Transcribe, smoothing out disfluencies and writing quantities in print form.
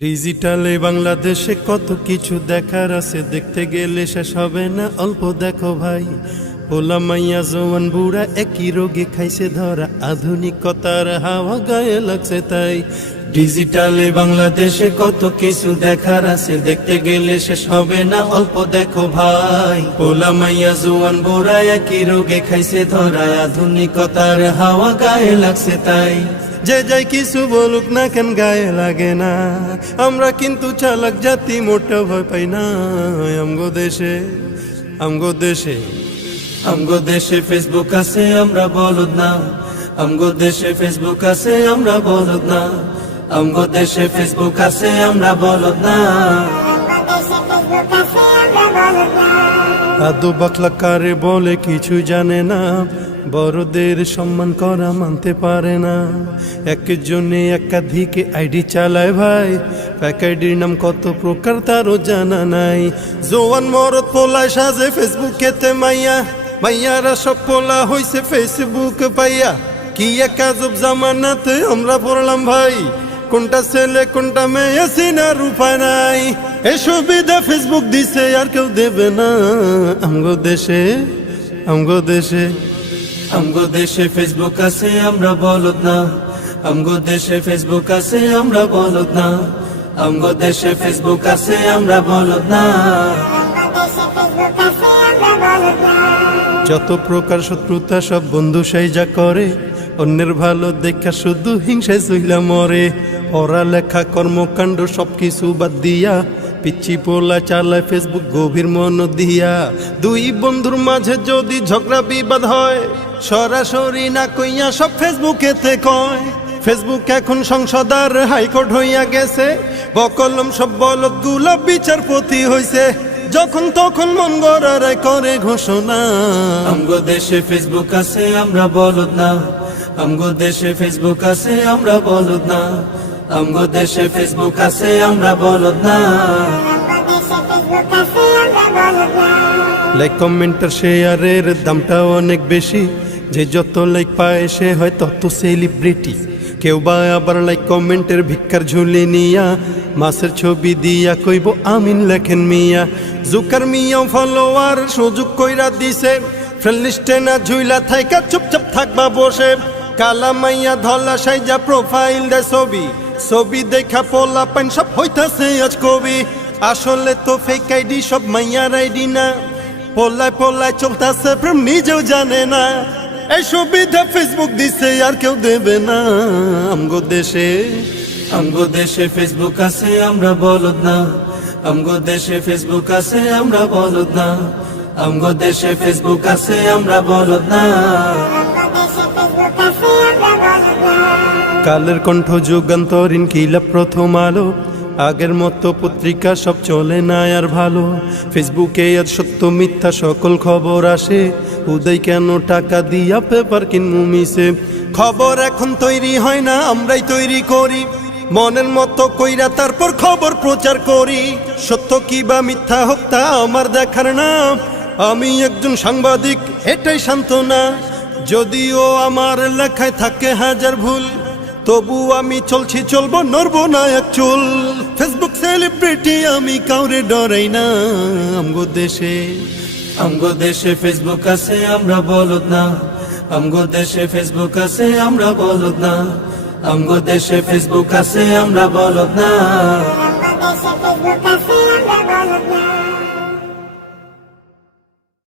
ডিজিটালে বাংলাদেশে কত কিছু দেখার আছে, দেখতে গেলে শেষ হবে না। অল্প দেখো ভাই, পোলা মাইয়া জওয়ান বুড়া একই রোগে খাইছে ধরা, আধুনিকতার হাওয়া গায়ে লাগছে তাই। ডিজিটালে বাংলাদেশে কত কিছু দেখার আছে, দেখতে গেলে শেষ হবে না। অল্প দেখো ভাই, পোলা মাইয়া জওয়ান বুড়া একই রোগে খাইছে ধরা, আধুনিকতার হাওয়া গায়ে লাগছে তাই। যে যাই কিছু বলুক না কেন গায়ে লাগে না, আমরা কিন্তু চালাক জাতি, মোটা ভয় পাই না। আমগো দেশে আমগো দেশে আমগো দেশে ফেসবুক আছে, আমরা বলদ না। আমগো দেশে ফেসবুক আছে, আমরা বলদ না। আমগো দেশে ফেসবুক আছে, আমরা বলদ না। আদু বাকলা কারে বলে কিছু জানে না, বড়দের সম্মান করা মানতে পারে না। একজনে একাধিক আইডি চালায় ভাই, এক আইডির নাম কত প্রকার তারও জানা নাই। জোয়ান মরদ পোলায় সাজে ফেসবুকেতে মাইয়া, মাইয়ারা সব পোলা হইছে ফেসবুক পাইয়া। কি এক আজব জামানাতে আমরা পড়লাম ভাই, কোনটা ছেলে কোনটা মেয়ে চিনার উপায় নাই। এই সুবিধা ফেসবুক দিছে আর কেউ দেবে না। আমগো দেশে আমগো দেশে আমগো দেশে ফেসবুক আছে, আমরা বলদ না। আমগো দেশে ফেসবুক আছে, আমরা বলদ না। আমগো দেশে ফেসবুক আছে, আমরা বলদ না। যত প্রকার শত্রুতা সব বন্ধু সাইজা করে, অন্যের ভালো দেখা শুধু হিংসায় চইলা মরে। পড়ালেখা কর্মকাণ্ড সবকিছু বাদ দিয়া, পিচ্ছি পোলা চালায় ফেসবুক গভীর মন দিয়া। দুই বন্ধুর মাঝে যদি ঝগড়া বিবাদ হয়, সরাসরি না কইয়া সব ফেসবুকেতে কয়। ফেসবুক এখন সংসদ আর হাইকোর্ট হইয়া গেছে, বকলম সব বলদ গুলা বিচারপতি হইছে। যখন তখন মন গড়ায় করে ঘোষণা। আমগো দেশে ফেসবুক আছে, আমরা বলদ না। আমগো দেশে ফেসবুক আছে, আমরা বলদ না। আমগো দেশে ফেসবুক আছে, আমরা বলদ না। লাইক কমেন্ট আর শেয়ারের দামটা অনেক বেশি, যে যত লাইক পায় সে হয় তত সেলিব্রিটি। কেউ বা আবার লাইক কমেন্টের ভিক্ষার ঝুলি নিয়া, মাছের ছবি দিয়া কইব আমিন লেখেন মিয়া। জুকার মিয়া ফলোয়ার সুযোগ কইরা দিছে, ফ্রেন্ড লিস্টে না ঝুইলা থাইকা চুপচাপ থাকবা বসে। কালা মাইয়া ধলা সাইজা প্রোফাইল দে ছবি, ছবি দেখা পোলা পাইন সব হইতাছে আজ কবি। আসলে তো ফেক আইডি সব মাইয়ার আইডি না, পোলায় পোলায় চলতাছে প্রেম নিজেও জানে না। এই সুবিধা ফেসবুক দিছে আর কেউ দেবে না। আমগো দেশে ফেসবুক আছে, আমরা বলদ না। আমগো দেশে ফেসবুক আছে, আমরা বলদ না। আমগো দেশে ফেসবুক আছে, আমরা বলদ না। কালের কণ্ঠ যুগান্তর ইনকিলাব প্রথম আলো, আগের মতো পত্রিকা সব চলে না আর ভালো। ফেসবুকে আজ সত্য মিথ্যা সকল খবর আসে, উদয় কেন টাকা দিয়া পেপার কিনমু মিশে। খবর এখন তৈরি হয় না, আমরাই তৈরি করি মনের মতো কইরা, তারপর খবর প্রচার করি। সত্য কি বা মিথ্যা হোক তা আমার দেখার না, আমি একজন সাংবাদিক এটাই সান্ত্বনা। যদিও আমার লেখায় থাকে হাজার ভুল, তবু আমি চলছি চলবো, নড়বো না এক চুল। ফেসবুক সেলিব্রিটি আমি কাউরে ডরাই না। আমগো দেশে ফেসবুক আছে, আমরা বলদ না। আমগো দেশে ফেসবুক আছে, আমরা বলদ না। আমগো দেশে ফেসবুক আছে, আমরা বলদ না।